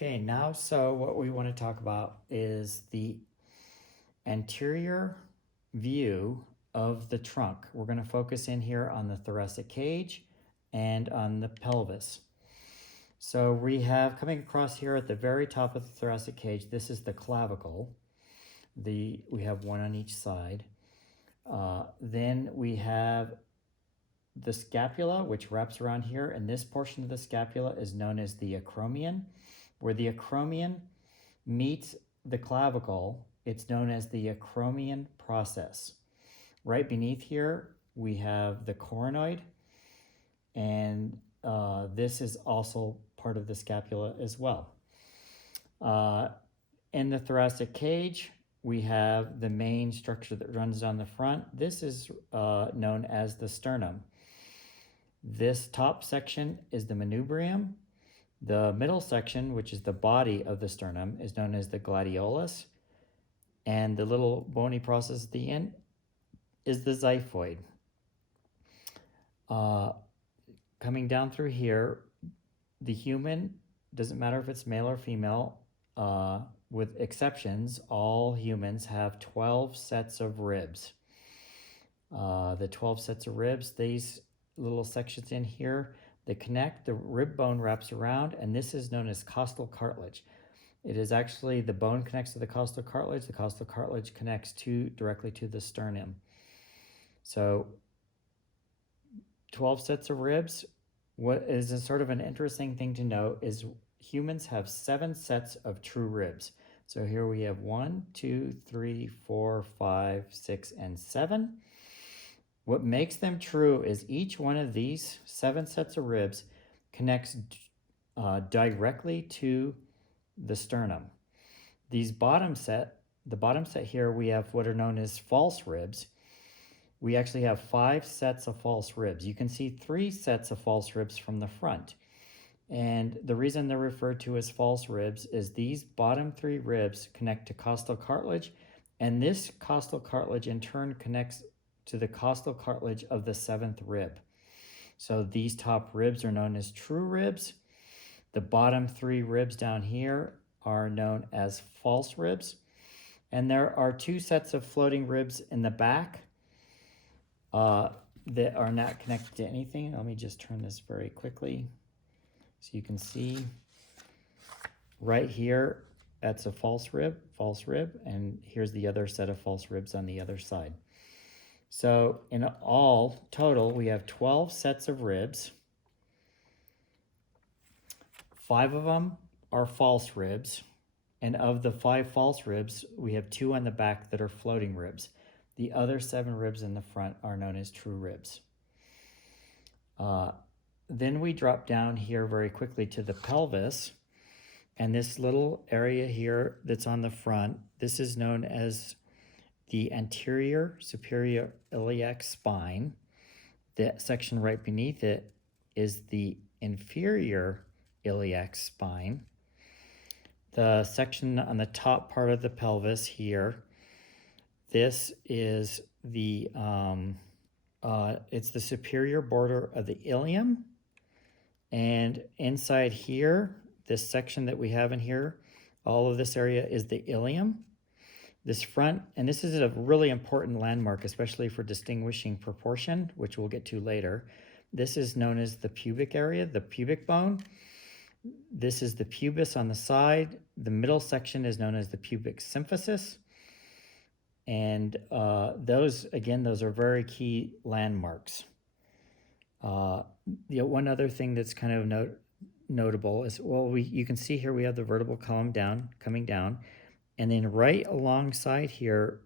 Okay, now so what we want to talk about is the anterior view of the trunk. We're going to focus in here on the thoracic cage and on the pelvis. So we have coming across here at the very top of the thoracic cage, this is the clavicle. We have one on each side. Then we have the scapula, which wraps around here, and this portion of the scapula is known as the acromion. Where the acromion meets the clavicle, it's known as the acromion process. Right beneath here, we have the coronoid, and this is also part of the scapula as well. In the thoracic cage, we have the main structure that runs down the front. This is known as the sternum. This top section is the manubrium. The middle section, which is the body of the sternum, is known as the gladiolus. And the little bony process at the end is the xiphoid. Coming down through here, the human, doesn't matter if it's male or female, with exceptions, all humans have 12 sets of ribs. The 12 sets of ribs, these little sections in here, they connect, the rib bone wraps around, and this is known as costal cartilage. It is actually, the bone connects to the costal cartilage connects directly to the sternum. So 12 sets of ribs. What is a sort of an interesting thing to note is humans have 7 sets of true ribs. So here we have 1, 2, 3, 4, 5, 6, and 7. What makes them true is each one of these 7 sets of ribs connects directly to the sternum. The bottom set here, we have what are known as false ribs. We actually have 5 sets of false ribs. You can see 3 sets of false ribs from the front. And the reason they're referred to as false ribs is these bottom 3 ribs connect to costal cartilage, and this costal cartilage in turn connects to the costal cartilage of the 7th rib. So these top ribs are known as true ribs. The bottom 3 ribs down here are known as false ribs. And there are 2 sets of floating ribs in the back that are not connected to anything. Let me just turn this very quickly so you can see right here, that's a false rib, and here's the other set of false ribs on the other side. So in all total, we have 12 sets of ribs. 5 of them are false ribs, and of the 5 false ribs, we have 2 on the back that are floating ribs. The other 7 ribs in the front are known as true ribs. Then we drop down here very quickly to the pelvis, and this little area here that's on the front, this is known as the anterior superior iliac spine. The section right beneath it is the inferior iliac spine. The section on the top part of the pelvis here, this is the it's the superior border of the ilium, and inside here, this section that we have in here, all of this area is the ilium. This front, and this is a really important landmark, especially for distinguishing proportion, which we'll get to later. This is known as the pubic area, the pubic bone. This is the pubis on the side. The middle section is known as the pubic symphysis. And those are very key landmarks. One other thing that's kind of notable is, you can see here we have the vertebral column coming down. And then right alongside here,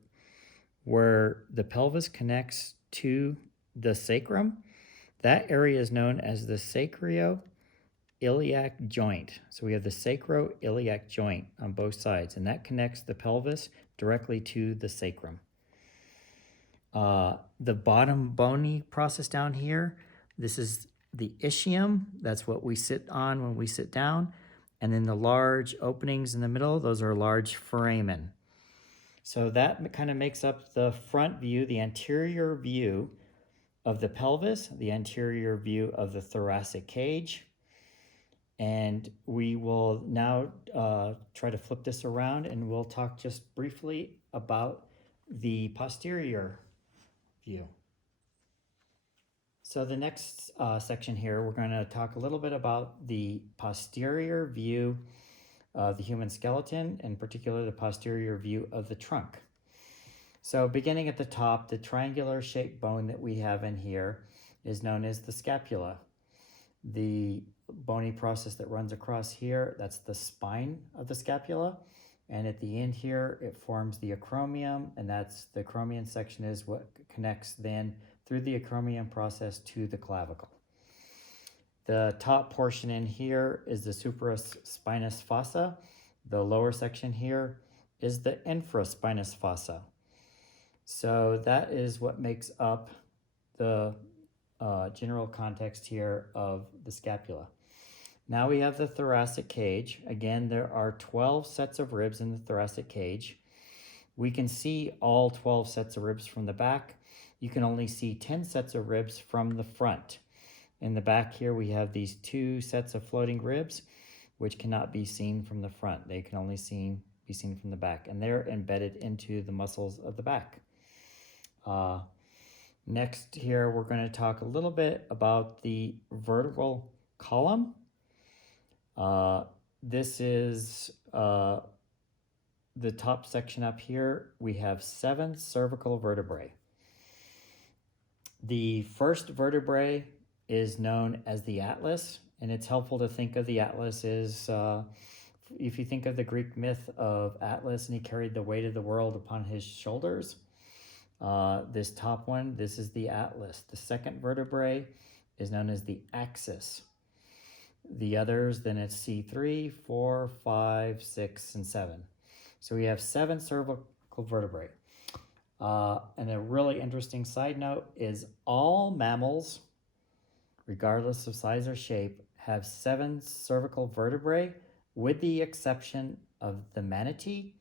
where the pelvis connects to the sacrum, that area is known as the sacroiliac joint. So we have the sacroiliac joint on both sides, and that connects the pelvis directly to the sacrum. The bottom bony process down here, this is the ischium. That's what we sit on when we sit down. And then the large openings in the middle, those are large foramen. So that kind of makes up the front view, the anterior view of the pelvis, the anterior view of the thoracic cage. And we will now try to flip this around, and we'll talk just briefly about the posterior view. So the next section here, we're going to talk a little bit about the posterior view of the human skeleton, in particular the posterior view of the trunk. So beginning at the top, the triangular shaped bone that we have in here is known as the scapula. The bony process that runs across here, that's the spine of the scapula. And at the end here, it forms the acromion, and that's the acromion section is what connects then through the acromion process to the clavicle. The top portion in here is the supraspinous fossa. The lower section here is the infraspinous fossa. So that is what makes up the general context here of the scapula. Now we have the thoracic cage. Again, there are 12 sets of ribs in the thoracic cage. We can see all 12 sets of ribs from the back. You can only see 10 sets of ribs from the front. In the back here, we have these 2 sets of floating ribs, which cannot be seen from the front. They can only be seen from the back, and they're embedded into the muscles of the back. Next here, we're going to talk a little bit about the vertebral column. This is the top section up here. We have 7 cervical vertebrae. The first vertebrae is known as the atlas, and it's helpful to think of the atlas as if you think of the Greek myth of Atlas and he carried the weight of the world upon his shoulders. This top one, this is the atlas. The second vertebrae is known as the axis. The others, then it's C3, 4, 5, 6, and 7. So we have 7 cervical vertebrae. And a really interesting side note is all mammals, regardless of size or shape, have 7 cervical vertebrae, with the exception of the manatee,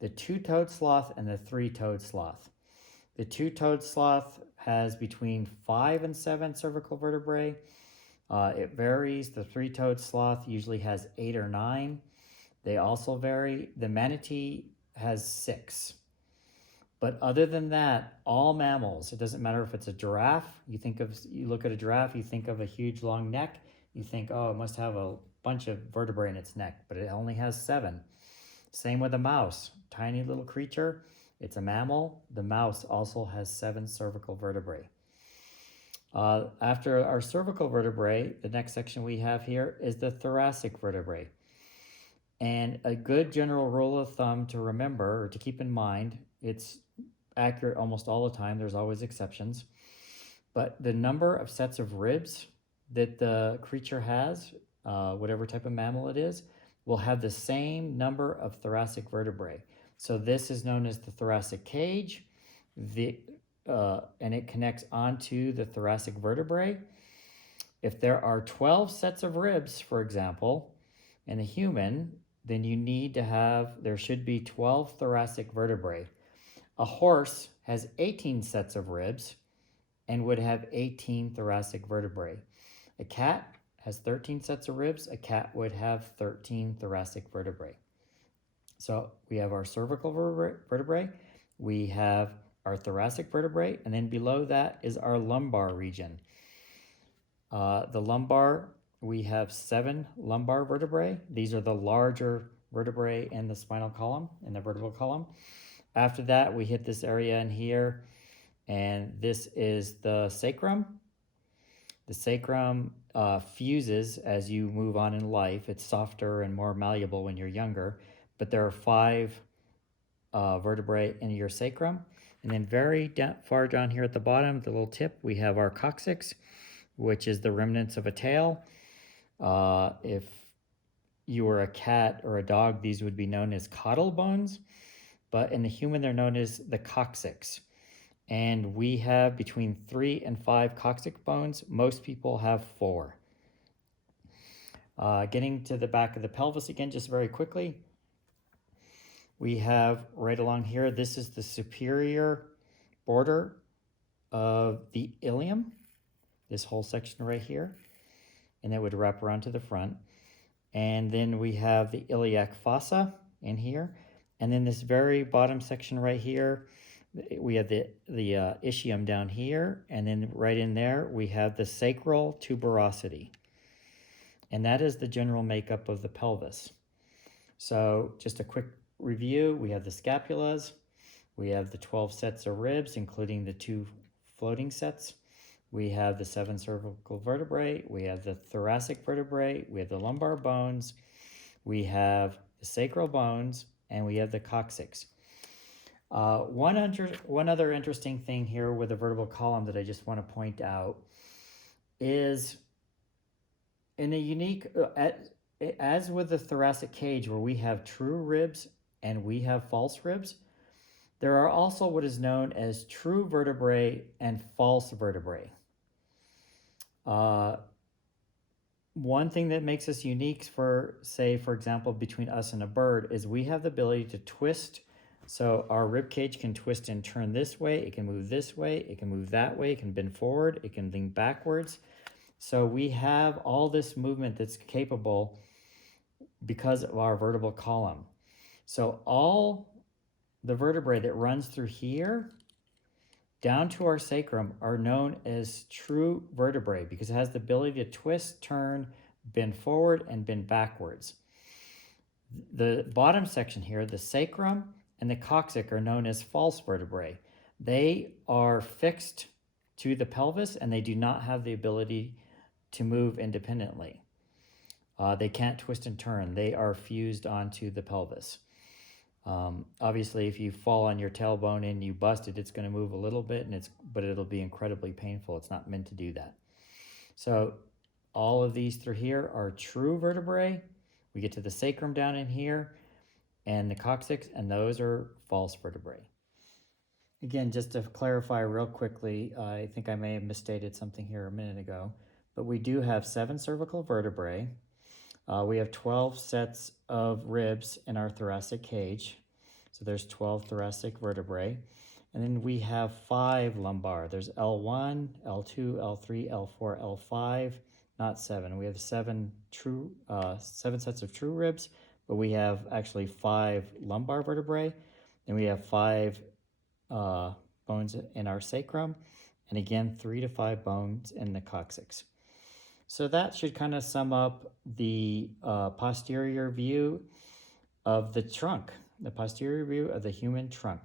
the 2-toed sloth, and the 3-toed sloth. The 2-toed sloth has between 5 and 7 cervical vertebrae. It varies. The 3-toed sloth usually has 8 or 9. They also vary. The manatee has 6. But other than that, all mammals, it doesn't matter if it's a giraffe, you look at a giraffe, you think of a huge long neck, you think, oh, it must have a bunch of vertebrae in its neck, but it only has 7. Same with a mouse, tiny little creature, it's a mammal. The mouse also has 7 cervical vertebrae. After our cervical vertebrae, the next section we have here is the thoracic vertebrae. And a good general rule of thumb to remember or to keep in mind, it's accurate almost all the time, there's always exceptions, but the number of sets of ribs that the creature has, whatever type of mammal it is, will have the same number of thoracic vertebrae. So this is known as the thoracic cage, and it connects onto the thoracic vertebrae. If there are 12 sets of ribs, for example, in a human, then there should be 12 thoracic vertebrae. A horse has 18 sets of ribs and would have 18 thoracic vertebrae. A cat has 13 sets of ribs. A cat would have 13 thoracic vertebrae. So we have our cervical vertebrae, we have our thoracic vertebrae, and then below that is our lumbar region. The lumbar, we have 7 lumbar vertebrae. These are the larger vertebrae in the spinal column, in the vertebral column. After that, we hit this area in here, and this is the sacrum. The sacrum fuses as you move on in life. It's softer and more malleable when you're younger, but there are 5 vertebrae in your sacrum. And then very far down here at the bottom, the little tip, we have our coccyx, which is the remnants of a tail. If you were a cat or a dog, these would be known as caudal bones. But in the human, they're known as the coccyx. And we have between 3 and 5 coccyx bones. Most people have 4. Getting to the back of the pelvis again, just very quickly. We have right along here, this is the superior border of the ilium, this whole section right here. And it would wrap around to the front. And then we have the iliac fossa in here. And then this very bottom section right here, we have the ischium down here. And then right in there, we have the sacral tuberosity. And that is the general makeup of the pelvis. So just a quick review, we have the scapulas, we have the 12 sets of ribs, including the 2 floating sets. We have the 7 cervical vertebrae, we have the thoracic vertebrae, we have the lumbar bones, we have the sacral bones, and we have the coccyx. One other interesting thing here with the vertebral column that I just want to point out is in a unique, as with the thoracic cage where we have true ribs and we have false ribs, there are also what is known as true vertebrae and false vertebrae. One thing that makes us unique for, say, for example, between us and a bird is we have the ability to twist. So our rib cage can twist and turn this way, it can move this way, it can move that way, it can bend forward, it can lean backwards. So we have all this movement that's capable because of our vertebral column. So all the vertebrae that runs through here down to our sacrum are known as true vertebrae because it has the ability to twist, turn, bend forward, and bend backwards. The bottom section here, the sacrum and the coccyx, are known as false vertebrae. They are fixed to the pelvis and they do not have the ability to move independently. They can't twist and turn. They are fused onto the pelvis. Obviously, if you fall on your tailbone and you bust it, it's going to move a little bit, but it'll be incredibly painful. It's not meant to do that. So all of these through here are true vertebrae. We get to the sacrum down in here and the coccyx, and those are false vertebrae. Again, just to clarify real quickly, I think I may have misstated something here a minute ago, but we do have 7 cervical vertebrae. We have 12 sets of ribs in our thoracic cage. So there's 12 thoracic vertebrae. And then we have 5 lumbar. There's L1, L2, L3, L4, L5, not 7. We have 7 sets of true ribs, but we have actually 5 lumbar vertebrae. And we have 5 bones in our sacrum. And again, 3 to 5 bones in the coccyx. So that should kind of sum up the posterior view of the trunk, the posterior view of the human trunk.